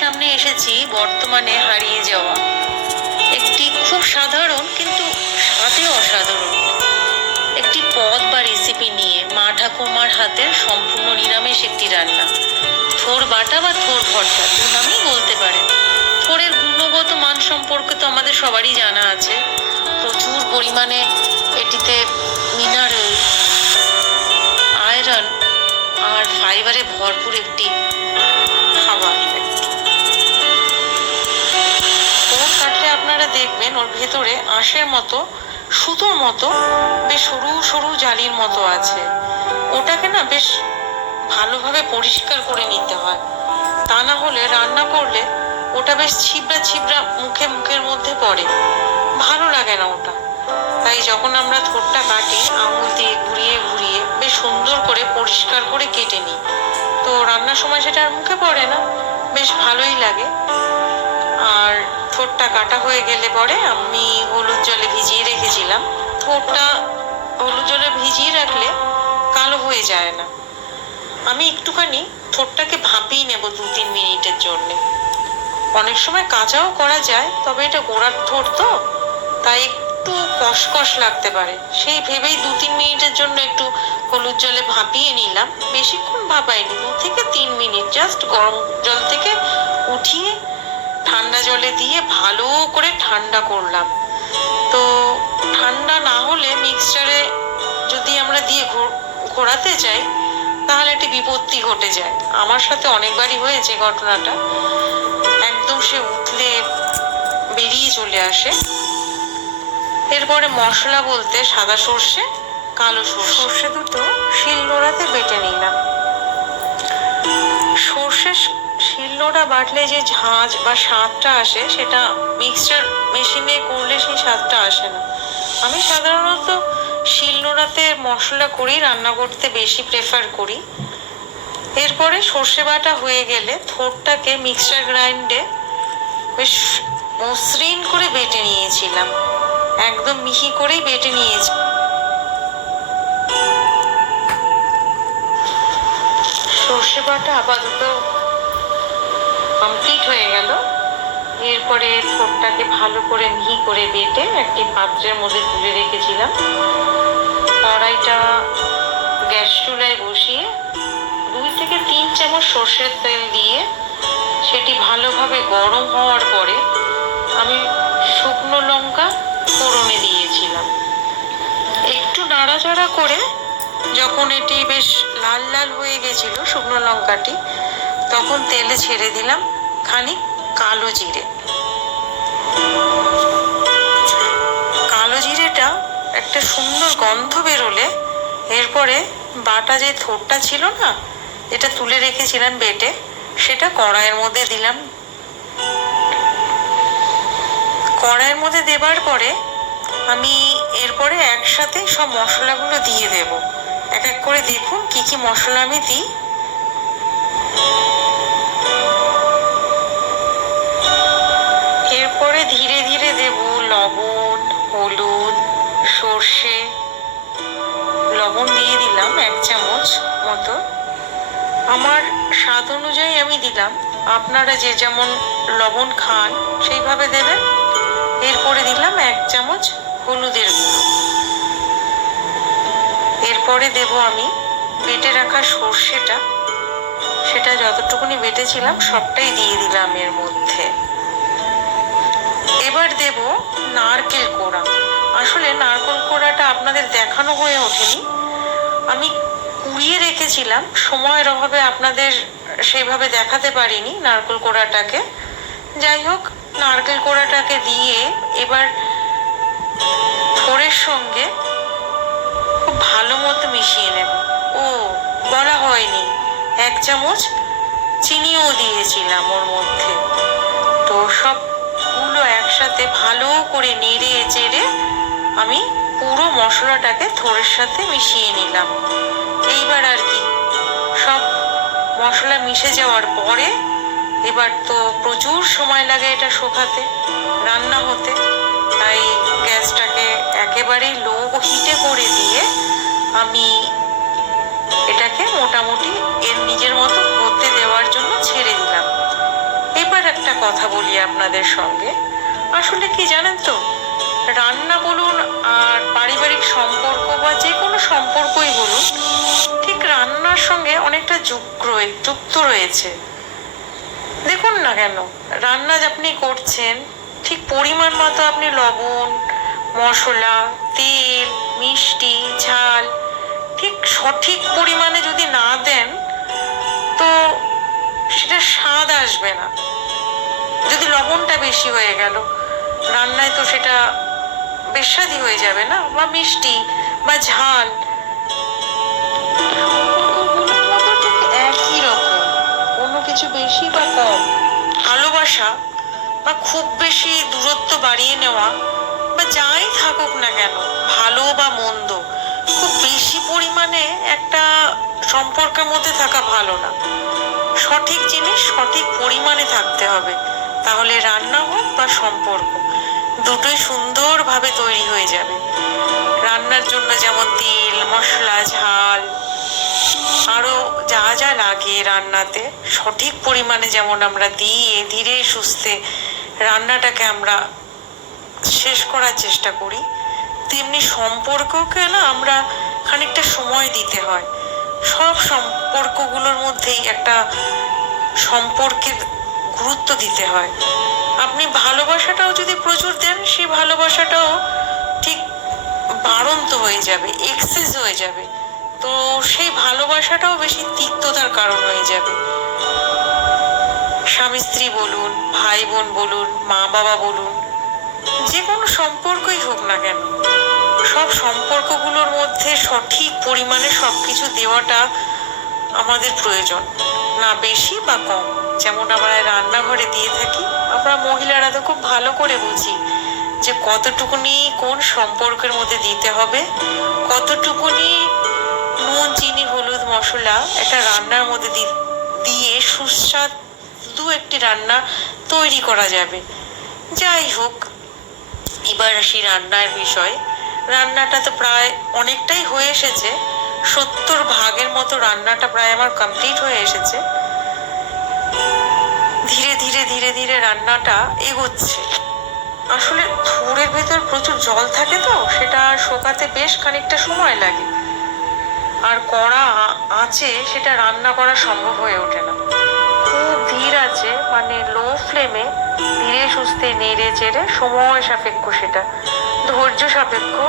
সামনে এসেছি বর্তমানে হারিয়ে যাওয়া। একটি খুব সাধারণ কিন্তু স্বাদে অসাধারণ। একটি পদ বা রেসিপি নিয়ে মা ঠাকুমার হাতের সম্পূর্ণ নিরামিষ একটি রান্না। থোর বাটা বা থোর ভর্তা, দু নামেই বলতে পারেন থোরের গুণগত মান সম্পর্কে তো আমাদের সবারই জানা আছে। প্রচুর পরিমাণে এটিতে মিনারেল আয়রন আর ফাইবারে ভরপুর একটি ভেতরে আঁশের মতো, সুতোর মতো, বেশ সরু সরু জালির মতো আছে। ওটাকে না বেশ ভালোভাবে পরিষ্কার করে নিতে হয়। তা না হলে রান্না করলে ওটা বেশ ছিবড়া ছিবড়া মুখে মুখের মধ্যে পড়ে। ভালো লাগে না ওটা। তাই যখন আমরা থোরটা কাটি, আঙুল দিয়ে ঘুরিয়ে ঘুরিয়ে বেশ সুন্দর করে পরিষ্কার করে কেটে নিই। তো রান্নার সময় সেটা আর মুখে পড়ে না। বেশ ভালোই লাগে। থোরটা কাটা হয়ে গেলে পরে আমি হলুদ জলে ভিজিয়ে রেখেছিলাম। থোরটা হলুদ জলে ভিজিয়ে রাখলে কালো হয়ে যায় না। আমি একটুখানি থোরটাকে ভাপিয়ে নেব দু তিন মিনিটের জন্যে। অনেক সময় কাঁচাও করা যায়, তবে এটা গোড়ার থোর তো, তাই একটু কষকষ লাগতে পারে। সেই ভেবেই দু তিন মিনিটের জন্য একটু হলুদ জলে ভাপিয়ে নিলাম। বেশিক্ষণ ভাপাইনি, দু থেকে তিন মিনিট, জাস্ট গরম জল থেকে উঠিয়ে জলে দিয়ে ভালো করে ঠান্ডা করলাম। তো ঠান্ডা না হলে মিক্সচারে যদি আমরা দিয়ে ঘোরাতে চাই তাহলে একটি বিপত্তি ঘটে যায়। আমার সাথে অনেকবারই হয়েছে ঘটনাটা। একদম সে উঠলে বেরিয়ে চলে আসে। এরপরে মশলা বলতে সাদা সর্ষে কালো সর্ষে। সর্ষে দুটো শিল নোড়াতে বেটে নিলাম। সর্ষে শিলনোড়া বাটলে যে ঝাঁঝ বা স্বাদটা আসে, সেটা মিক্সচার মেশিনে করলে সেই স্বাদটা আসে না। আমি সাধারণত শিলনোড়াতে মশলা করি, রান্না করতে বেশি প্রেফার করি। এরপরে সর্ষে বাটা হয়ে গেলে থোরটাকে মিক্সচার গ্রাইন্ডে বেশ মসৃণ করে বেটে নিয়েছিলাম। একদম মিহি করেই বেটে নিয়েছি। সর্ষে বাটা আপাতত কমপ্লিট হয়ে গেল। এরপরে থোরটাকে ভালো করে মিহি করে বেটে একটি পাত্রের মধ্যে তুলে রেখেছিলাম। কড়াইটা গ্যাস চুলায় বসিয়ে দুই থেকে তিন চামচ সর্ষের তেল দিয়ে সেটি ভালোভাবে গরম হওয়ার পরে আমি শুকনো লঙ্কা ফোড়নে দিয়েছিলাম। একটু নাড়াচাড়া করে যখন এটি বেশ লাল লাল হয়ে গেছিল শুকনো লঙ্কাটি, তখন তেলে ছেড়ে দিলাম। খানিক কালো জিরে। কালো জিরেটা একটা সুন্দর গন্ধ বেরোলে এরপরে বাটা যে থোরটা ছিল না, যেটা তুলে রেখেছিলাম বেটে, সেটা কড়াইয়ের মধ্যে দিলাম। কড়াইয়ের মধ্যে দেবার পরে আমি এরপরে একসাথে সব মশলাগুলো দিয়ে দেব। এক এক করে দেখুন কি কি মশলা আমি দিই। ধীরে ধীরে দেব লবণ, হলুদ, সর্ষে। লবণ দিয়ে দিলাম এক চামচ মতো। আমার স্বাদ অনুযায়ী আমি দিলাম। আপনারা যে যেমন লবণ খান, সেইভাবে দেবেন। এরপরে দিলাম এক চামচ হলুদের গুঁড়ো। এরপরে দেব আমি বেটে রাখা সর্ষেটা। সেটা যতটুকুনি বেটেছিলাম, সবটাই দিয়ে দিলাম এর মধ্যে। এবার দেব নারকেল কোড়া। আসলে নারকেল কোড়াটা আপনাদের দেখানো হয়ে ওঠেনি। আমি কুড়িয়ে রেখেছিলাম, সময়ের অভাবে আপনাদের সেইভাবে দেখাতে পারিনি নারকেল কোড়াটাকে। যাই হোক, নারকেল কোড়াটাকে দিয়ে এবার থোড়ের সঙ্গে খুব ভালো মতো মিশিয়ে নেব। ও, বলা হয়নি। এক চামচ চিনিও দিয়েছিলাম ওর মধ্যে। তো সবগুলো একসাথে ভালো করে নেড়ে চেড়ে আমি পুরো মশলাটাকে থোড়ের সাথে মিশিয়ে নিলাম। এইবার আর কি, সব মশলা মিশে যাওয়ার পরে এবার তো প্রচুর সময় লাগে এটা শোকাতে, রান্না হতে। তাই গ্যাসটাকে একেবারেই লো হিটে করে দিয়ে আমি এটাকে মোটামুটি এর নিজের মতো কথা বলি আপনাদের সঙ্গে। আসলে কি জানেন তো, রান্না বলুন আর পারিবারিক সম্পর্ক বা যে কোনো সম্পর্কই বলুন, ঠিক রান্নার সঙ্গে অনেকটা যুক্ত রয়েছে। দেখুন না কেন, রান্না আপনি করছেন, ঠিক পরিমাণ মতো আপনি লবণ, মশলা, তেল, মিষ্টি, ঝাল, ঠিক সঠিক পরিমাণে যদি না দেন, তো সেটা স্বাদ আসবে না। লবণটা বেশি হয়ে গেল। রান্নায় তো সেটা বেস্বাদি হয়ে যাবে না? বা মিষ্টি, বা ঝাল। একই রকম। কোনো কিছু বেশি বা কম। ভালোবাসা বা খুব বেশি দূরত্ব বাড়িয়ে নেওয়া, বা যাই থাকুক না কেন, ভালো বা মন্দ, খুব বেশি পরিমাণে একটা সম্পর্কের মধ্যে থাকা ভালো না। সঠিক জিনিস সঠিক পরিমাণে থাকতে হবে। তাহলে রান্না হোক বা সম্পর্ক, দুটোই সুন্দরভাবে তৈরি হয়ে যাবে। রান্নার জন্য যেমন তেল, মশলা, ঝাল আরও যা যা লাগে রান্নাতে, সঠিক পরিমাণে যেমন আমরা দিয়ে ধীরে সুস্থে রান্নাটাকে আমরা শেষ করার চেষ্টা করি, তেমনি সম্পর্ককে না আমরা খানিকটা সময় দিতে হয়। সব সম্পর্কগুলোর মধ্যেই একটা সম্পর্কের গুরুত্ব দিতে হয়। আপনি ভালোবাসাটাও যদি প্রচুর দেন সেই ভালোবাসাটাও ঠিক বাড়ন্ত হয়ে যাবে এক্সেস হয়ে যাবে। তো সেই ভালোবাসাটাও বেশি তিক্ততার কারণ হয়ে যাবে। স্বামী, স্ত্রী বলুন, ভাই বোন বলুন, মা, বাবা বলুন, যে কোনো সম্পর্কই হোক না কেন, সব সম্পর্কগুলোর মধ্যে সঠিক পরিমাণে সব কিছু দেওয়াটা আমাদের প্রয়োজন, না বেশি বা কম। যেমন আমরা রান্নাঘরে দিয়ে থাকি, আমরা মহিলারা তো খুব ভালো করে বুঝি যে কতটুকুনি কোন সম্পর্কের মধ্যে দিতে হবে, কতটুকুনি নুন, চিনি, হলুদ, মশলা একটা রান্নার মধ্যে দিয়ে সুস্বাদু একটি রান্না তৈরি করা যাবে। যাই হোক, এবার আসি রান্নার বিষয়। রান্নাটা তো প্রায় অনেকটাই হয়ে এসেছে, সত্তর ভাগের মতো রান্নাটা প্রায় আমার কমপ্লিট হয়ে এসেছে। ধীরে ধীরে ধীরে ধীরে রান্নাটা এগোচ্ছে। আসলে থুরের ভেতর প্রচুর জল থাকে তো, সেটা শোকাতে বেশ খানিকটা সময় লাগে। আর কড়া আ- আঁচে সেটা রান্না করা সম্ভব হয়ে ওঠে না। খুব ধীর আছে মানে লো ফ্লেমে ধীরে সুস্থে নেড়ে চেড়ে সময় সাপেক্ষ সেটা, ধৈর্য সাপেক্ষ।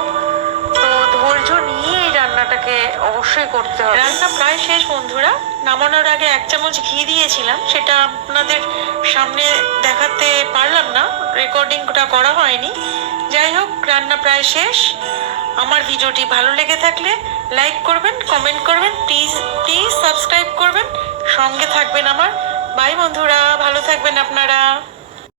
ধৈর্য নিয়ে এই রান্নাটাকে অবশ্যই করতে হবে। রান্না প্রায় শেষ বন্ধুরা। নামানোর আগে এক চামচ ঘি দিয়েছিলাম। সেটা আপনাদের সামনে দেখাতে পারলাম না। রেকর্ডিংটা করা হয়নি। যাই হোক, রান্না প্রায় শেষ। আমার ভিডিওটি ভালো লেগে থাকলে লাইক করবেন কমেন্ট করবেন প্লিজ প্লিজ সাবস্ক্রাইব করবেন। সঙ্গে থাকবেন আমার। বাই বন্ধুরা, ভালো থাকবেন আপনারা।